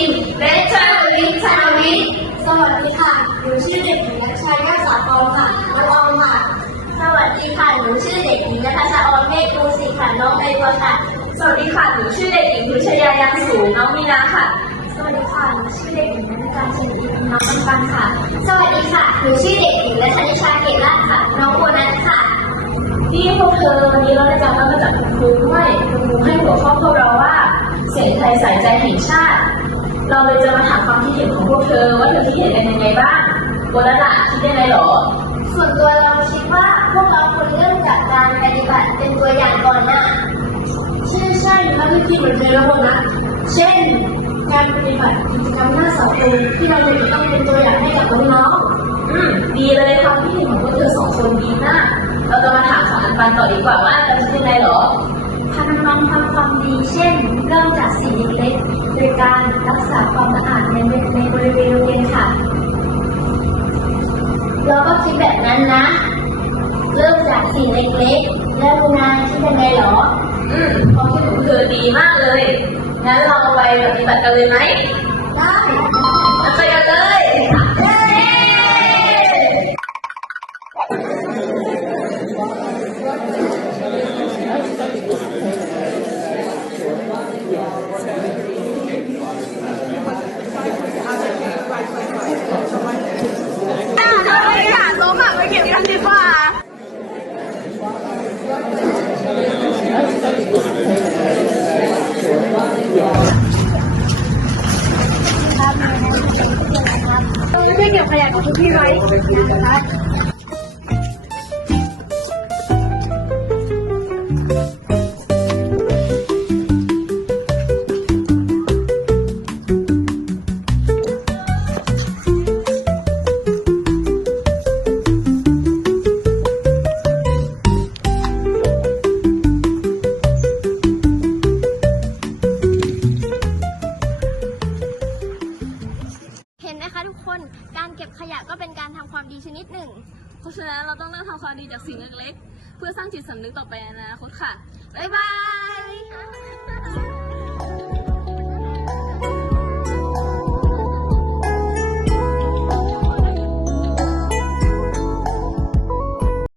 วัสดีค่ะหนูชื่อเด็กหญิงนัชชัยนาฏสาครค่ะน้องออมค่ะ สวัสดีค่ะหนูชื่อเด็กหญิงนัทชาออนเมฆภูสิค่ะน้องไอตัวค่ะ สวัสดีค่ะหนูชื่อเด็กหญิงพิชยายังสูงน้องมีนาค่ะ สวัสดีค่ะหนูชื่อเด็กหญิงนัทการเชนอีน้องปันปันค่ะ สวัสดีค่ะหนูชื่อเด็กหญิงนัชชาเกตรัตน์ค่ะ น้องโบนัสค่ะที่พวกเธอวันนี้เราได้รับมาจากคุณครูด้วยคุณครูให้หัวข้อพวกเราว่าเสียงไทยใสายใจแห่งชาติ เราเลยจะมาถามความคิดเห็นของพวกเธอว่าเธอคิดเห็นกันยังไงบ้างโบนัสอะคิดยังไงหรอ ส่วนตัวเราคิดว่าพวกเราควรเริ่มจากการปฏิบัติเป็นตัวอย่างก่อนนะใช่ใช่ถ้าที่คิดเหมือนเธอแล้วโบนัสเช่น การปฏิบัติกิจกรรมหน้าเสาธงที่เราจะต้องเป็นตัวอย่างให้กับน้องอืมดีเลยความคิดเห็นของพวกเธอสองคนดีมากเราจะมาถามของอันปันต่อดีกว่าว่าอันปันคิดยังไงหรอพาน้องๆทำความดี เช่น เริ่มจากสิ่งเล็กๆโดยการรักษาความสะอาดในในบริเวณโรงเรียนค่ะ เราก็คิดแบบนั้นนะ เริ่มจากสิ่งเล็กๆ แล้วดูนานคิดยังไงหรอ อืมความคิดของเธอดีมากเลย งั้นเราไปปฏิบัติกันเลยไหม ช่วยเก็บขยะของทุกที่ไว้นะคะ นะคะทุกคนการเก็บขยะก็เป็นการทำความดีชนิดหนึ่ง เพราะฉะนั้นเราต้องเริ่มทำความดีจากสิ่งเล็กๆ เพื่อสร้างจิตสำนึกต่อไปนะคุคตค่ะ บ๊ายบาย